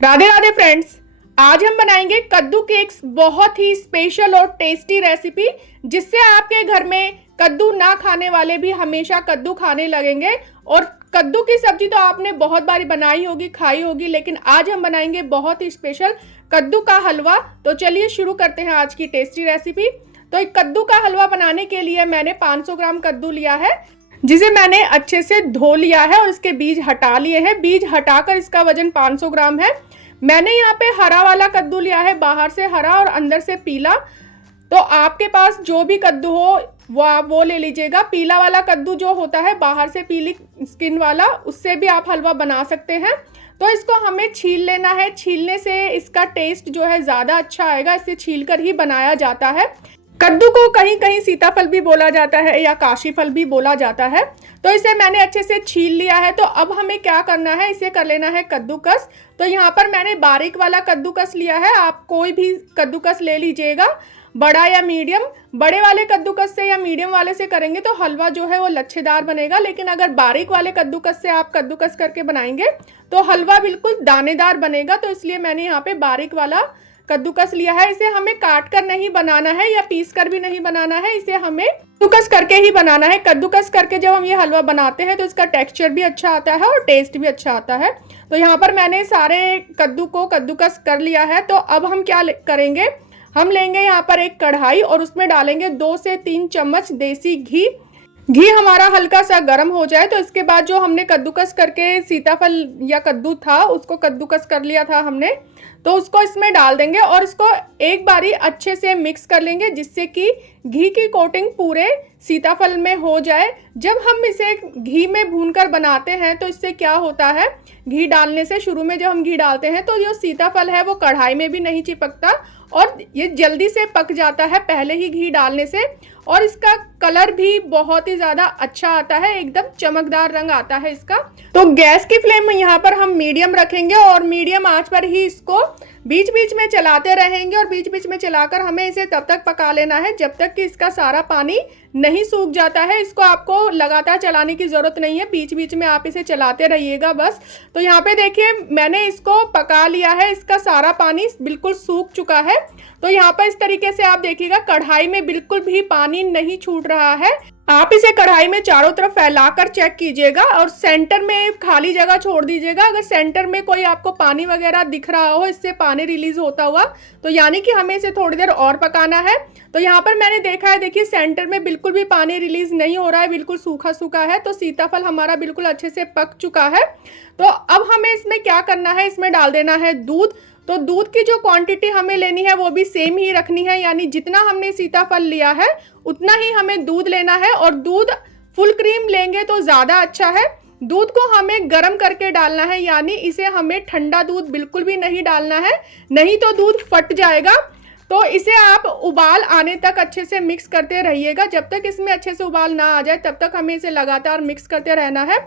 Radhe Radhe friends. आज हम बनाएंगे कद्दू केक्स, बहुत ही स्पेशल और टेस्टी रेसिपी जिससे आपके घर में कद्दू ना खाने वाले भी हमेशा कद्दू खाने लगेंगे। और कद्दू की सब्जी तो आपने बहुत बारी बनाई होगी, खाई होगी, लेकिन आज हम बनाएंगे बहुत ही स्पेशल कद्दू का हलवा। तो चलिए शुरू करते हैं आज की टेस्टी रेसिपी। तो एक कद्दू का हलवा बनाने के लिए मैंने 500 ग्राम कद्दू लिया है, जिसे मैंने अच्छे से धो लिया है और इसके बीज हटा लिए हैं। बीज हटाकर इसका वजन 500 ग्राम है। मैंने यहाँ पे हरा वाला कद्दू लिया है, बाहर से हरा और अंदर से पीला। तो आपके पास जो भी कद्दू हो वो आप वो ले लीजिएगा। पीला वाला कद्दू जो होता है, बाहर से पीली स्किन वाला, उससे भी आप हलवा बना सकते हैं। तो इसको हमें छील लेना है। छीलने से इसका टेस्ट जो है ज़्यादा अच्छा आएगा, इसे छील कर ही बनाया जाता है। कद्दू को कहीं कहीं सीताफल भी बोला जाता है या काशी फल भी बोला जाता है। तो इसे मैंने अच्छे से छील लिया है। तो अब हमें क्या करना है, इसे कर लेना है कद्दूकस। तो यहाँ पर मैंने बारीक वाला कद्दूकस लिया है, आप कोई भी कद्दूकस ले लीजिएगा, बड़ा या मीडियम। बड़े वाले कद्दूकस से या मीडियम वाले से करेंगे तो हलवा जो है वो लच्छेदार बनेगा, लेकिन अगर बारीक वाले कद्दूकस से आप कद्दूकस करके बनाएंगे तो हलवा बिल्कुल दानेदार बनेगा। तो इसलिए मैंने यहाँ पे बारीक वाला कद्दूकस लिया है। इसे हमें काट कर नहीं बनाना है या पीस कर भी नहीं बनाना है, इसे हमें कद्दूकस करके ही बनाना है। कद्दूकस करके जब हम ये हलवा बनाते हैं तो इसका टेक्सचर भी अच्छा आता है और टेस्ट भी अच्छा आता है। तो यहाँ पर मैंने सारे कद्दू को कद्दूकस कर लिया है। तो अब हम क्या करेंगे, हम लेंगे यहाँ पर एक कढ़ाई और उसमें डालेंगे 2 से 3 चम्मच देसी घी। घी हमारा हल्का सा गर्म हो जाए तो इसके बाद जो हमने कद्दूकस करके सीताफल या कद्दू था उसको कद्दूकस कर लिया था हमने, तो उसको इसमें डाल देंगे और इसको एक बारी अच्छे से मिक्स कर लेंगे, जिससे कि घी की कोटिंग पूरे सीताफल में हो जाए। जब हम इसे घी में भूनकर बनाते हैं तो इससे क्या होता है, घी डालने से शुरू में जब हम घी डालते हैं तो जो सीताफल है वो कढ़ाई में भी नहीं चिपकता और ये जल्दी से पक जाता है पहले ही घी डालने से। और इसका कलर भी बहुत ही ज़्यादा अच्छा आता है, एकदम चमकदार रंग आता है इसका। तो गैस की फ्लेम यहाँ पर हम मीडियम रखेंगे और मीडियम आंच पर ही इसको बीच बीच में चलाते रहेंगे। और बीच बीच में चलाकर हमें इसे तब तक पका लेना है जब तक कि इसका सारा पानी नहीं सूख जाता है। इसको आपको लगातार चलाने की ज़रूरत नहीं है, बीच बीच में आप इसे चलाते रहिएगा बस। तो यहाँ पे देखिए मैंने इसको पका लिया है, इसका सारा पानी बिल्कुल सूख चुका है। तो यहाँ पर इस तरीके से आप देखिएगा कढ़ाई में बिल्कुल भी पानी नहीं छूट रहा है। आप इसे कढ़ाई में चारों तरफ फैलाकर चेक कीजिएगा और सेंटर में खाली जगह छोड़ दीजिएगा। अगर सेंटर में कोई आपको पानी वगैरह दिख रहा हो, इससे पानी रिलीज होता हुआ, तो यानी कि हमें इसे थोड़ी देर और पकाना है। तो यहाँ पर मैंने देखा है, देखिए सेंटर में बिल्कुल भी पानी रिलीज नहीं हो रहा है, बिल्कुल सूखा सूखा है। तो सीताफल हमारा बिल्कुल अच्छे से पक चुका है। तो अब हमें इसमें क्या करना है, इसमें डाल देना है दूध। तो दूध की जो क्वांटिटी हमें लेनी है वो भी सेम ही रखनी है, यानी जितना हमने सीताफल लिया है उतना ही हमें दूध लेना है। और दूध फुल क्रीम लेंगे तो ज़्यादा अच्छा है। दूध को हमें गर्म करके डालना है, यानी इसे हमें ठंडा दूध बिल्कुल भी नहीं डालना है, नहीं तो दूध फट जाएगा। तो इसे आप उबाल आने तक अच्छे से मिक्स करते रहिएगा। जब तक इसमें अच्छे से उबाल ना आ जाए तब तक हमें इसे लगातार मिक्स करते रहना है।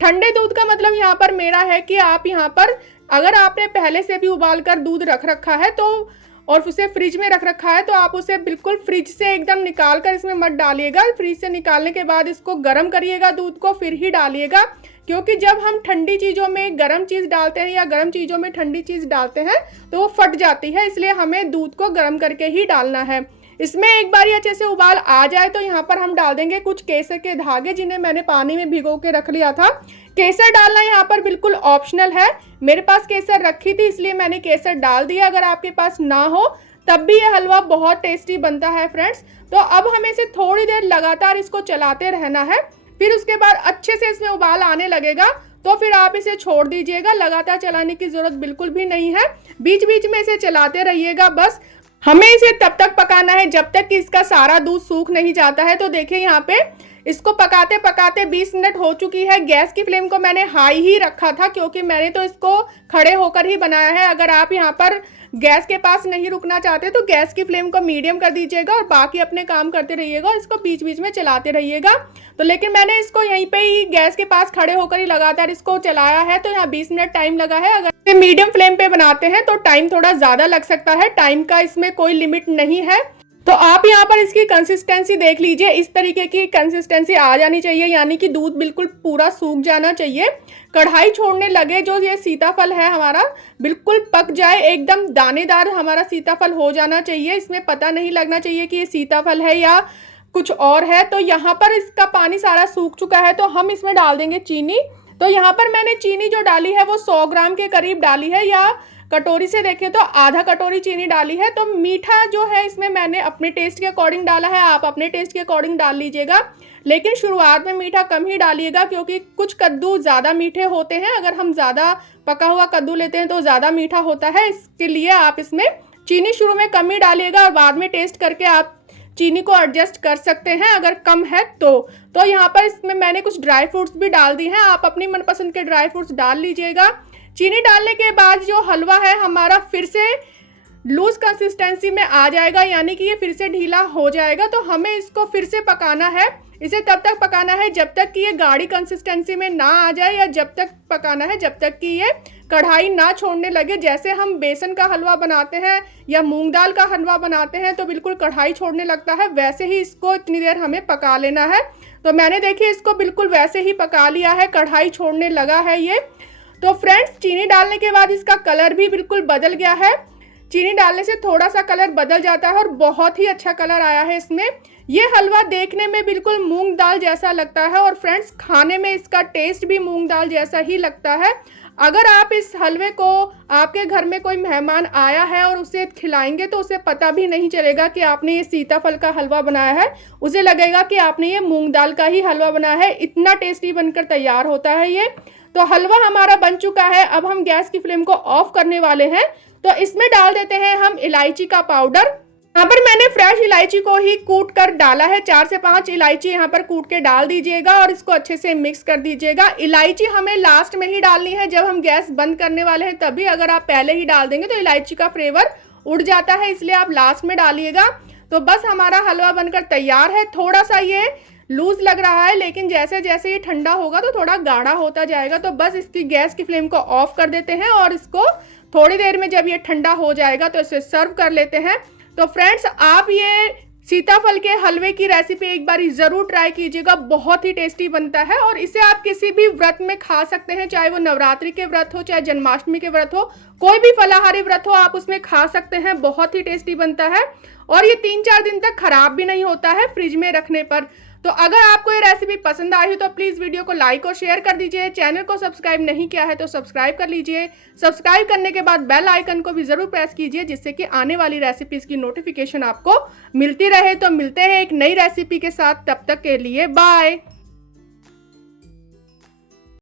ठंडे दूध का मतलब यहाँ पर मेरा है कि आप यहाँ पर अगर आपने पहले से भी उबाल कर दूध रख रखा है तो और उसे फ्रिज में रख रखा है तो आप उसे बिल्कुल फ्रिज से एकदम निकाल कर इसमें मत डालिएगा। फ्रिज से निकालने के बाद इसको गर्म करिएगा दूध को, फिर ही डालिएगा। क्योंकि जब हम ठंडी चीज़ों में गर्म चीज़ डालते हैं या गर्म चीज़ों में ठंडी चीज़ डालते हैं तो वो फट जाती है, इसलिए हमें दूध को गर्म करके ही डालना है। इसमें एक बारी अच्छे से उबाल आ जाए तो यहाँ पर हम डाल देंगे कुछ केसर के धागे, जिन्हें मैंने पानी में भिगो के रख लिया था। केसर डालना यहाँ पर बिल्कुल ऑप्शनल है। मेरे पास केसर रखी थी इसलिए मैंने केसर डाल दिया, अगर आपके पास ना हो तब भी ये हलवा बहुत टेस्टी बनता है फ्रेंड्स। तो अब हमें इसे थोड़ी देर लगातार इसको चलाते रहना है। फिर उसके बाद अच्छे से इसमें उबाल आने लगेगा तो फिर आप इसे छोड़ दीजिएगा, लगातार चलाने की ज़रूरत बिल्कुल भी नहीं है। बीच बीच में इसे चलाते रहिएगा बस। हमें इसे तब तक पकाना है जब तक कि इसका सारा दूध सूख नहीं जाता है। तो देखिए यहाँ पे इसको पकाते पकाते 20 मिनट हो चुकी है। गैस की फ्लेम को मैंने हाई ही रखा था क्योंकि मैंने तो इसको खड़े होकर ही बनाया है। अगर आप यहाँ पर गैस के पास नहीं रुकना चाहते तो गैस की फ्लेम को मीडियम कर दीजिएगा और बाकी अपने काम करते रहिएगा और इसको बीच बीच में चलाते रहिएगा। तो लेकिन मैंने इसको यहीं पे ही गैस के पास खड़े होकर ही लगातार इसको चलाया है, तो यहाँ 20 मिनट टाइम लगा है। अगर मीडियम फ्लेम पे बनाते हैं तो टाइम थोड़ा ज़्यादा लग सकता है, टाइम का इसमें कोई लिमिट नहीं है। तो तो आप यहाँ पर इसकी कंसिस्टेंसी देख लीजिए, इस तरीके की कंसिस्टेंसी आ जानी चाहिए, यानी कि दूध बिल्कुल पूरा सूख जाना चाहिए। कढ़ाई छोड़ने लगे जो ये सीताफल है हमारा बिल्कुल पक जाए, एकदम दानेदार हमारा सीताफल हो जाना चाहिए। इसमें पता नहीं लगना चाहिए कि ये सीताफल है या कुछ और है। तो यहाँ पर इसका पानी सारा सूख चुका है, तो हम इसमें डाल देंगे चीनी। तो यहाँ पर मैंने चीनी जो डाली है वो 100 ग्राम के करीब डाली है, या कटोरी से देखें तो आधा कटोरी चीनी डाली है। तो मीठा जो है इसमें मैंने अपने टेस्ट के अकॉर्डिंग डाला है, आप अपने टेस्ट के अकॉर्डिंग डाल लीजिएगा, लेकिन शुरुआत में मीठा कम ही डालिएगा, क्योंकि कुछ कद्दू ज़्यादा मीठे होते हैं। अगर हम ज़्यादा पका हुआ कद्दू लेते हैं तो ज़्यादा मीठा होता है, इसके लिए आप इसमें चीनी शुरू में कम ही डालिएगा और बाद में टेस्ट करके आप चीनी को एडजस्ट कर सकते हैं अगर कम है तो यहाँ पर इसमें मैंने कुछ ड्राई फ्रूट्स भी डाल दी हैं, आप अपनी मनपसंद के ड्राई फ्रूट्स डाल लीजिएगा। चीनी डालने के बाद जो हलवा है हमारा फिर से लूज कंसिस्टेंसी में आ जाएगा, यानी कि ये फिर से ढीला हो जाएगा। तो हमें इसको फिर से पकाना है, इसे तब तक पकाना है जब तक कि ये गाढ़ी कंसिस्टेंसी में ना आ जाए, या जब तक पकाना है जब तक कि ये कढ़ाई ना छोड़ने लगे। जैसे हम बेसन का हलवा बनाते हैं या मूंग दाल का हलवा बनाते हैं तो बिल्कुल कढ़ाई छोड़ने लगता है, वैसे ही इसको इतनी देर हमें पका लेना है। तो मैंने देखिए इसको बिल्कुल वैसे ही पका लिया है, कढ़ाई छोड़ने लगा है ये। तो फ्रेंड्स, चीनी डालने के बाद इसका कलर भी बिल्कुल बदल गया है। चीनी डालने से थोड़ा सा कलर बदल जाता है और बहुत ही अच्छा कलर आया है इसमें। ये हलवा देखने में बिल्कुल मूंग दाल जैसा लगता है और फ्रेंड्स खाने में इसका टेस्ट भी मूंग दाल जैसा ही लगता है। अगर आप इस हलवे को आपके घर में कोई मेहमान आया है और उसे खिलाएंगे तो उसे पता भी नहीं चलेगा कि आपने ये सीताफल का हलवा बनाया है, उसे लगेगा कि आपने ये मूंग दाल का ही हलवा बनाया है। इतना टेस्टी बनकर तैयार होता है ये। तो हलवा हमारा बन चुका है, अब हम गैस की फ्लेम को ऑफ करने वाले हैं। तो इसमें डाल देते हैं हम इलायची का पाउडर। यहाँ पर मैंने फ्रेश इलायची को ही कूट कर डाला है, 4 से 5 इलायची यहाँ पर कूट के डाल दीजिएगा और इसको अच्छे से मिक्स कर दीजिएगा। इलायची हमें लास्ट में ही डालनी है, जब हम गैस बंद करने वाले हैं तभी। अगर आप पहले ही डाल देंगे तो इलायची का फ्लेवर उड़ जाता है, इसलिए आप लास्ट में डालिएगा। तो बस हमारा हलवा बनकर तैयार है। थोड़ा सा ये लूज लग रहा है, लेकिन जैसे जैसे ये ठंडा होगा तो थोड़ा गाढ़ा होता जाएगा। तो बस इसकी गैस की फ्लेम को ऑफ कर देते हैं और इसको थोड़ी देर में जब ये ठंडा हो जाएगा तो इसे सर्व कर लेते हैं। तो फ्रेंड्स, आप ये सीताफल के हलवे की रेसिपी एक बार ज़रूर ट्राई कीजिएगा, बहुत ही टेस्टी बनता है। और इसे आप किसी भी व्रत में खा सकते हैं, चाहे वो नवरात्रि के व्रत हो, चाहे जन्माष्टमी के व्रत हो, कोई भी फलाहारी व्रत हो, आप उसमें खा सकते हैं। बहुत ही टेस्टी बनता है और ये 3-4 दिन तक खराब भी नहीं होता है फ्रिज में रखने पर। तो अगर आपको ये रेसिपी पसंद आई हो तो प्लीज़ वीडियो को लाइक और शेयर कर दीजिए। चैनल को सब्सक्राइब नहीं किया है तो सब्सक्राइब कर लीजिए। सब्सक्राइब करने के बाद बेल आइकन को भी ज़रूर प्रेस कीजिए, जिससे कि आने वाली रेसिपीज़ की नोटिफिकेशन आपको मिलती रहे। तो मिलते हैं एक नई रेसिपी के साथ, तब तक के लिए बाय।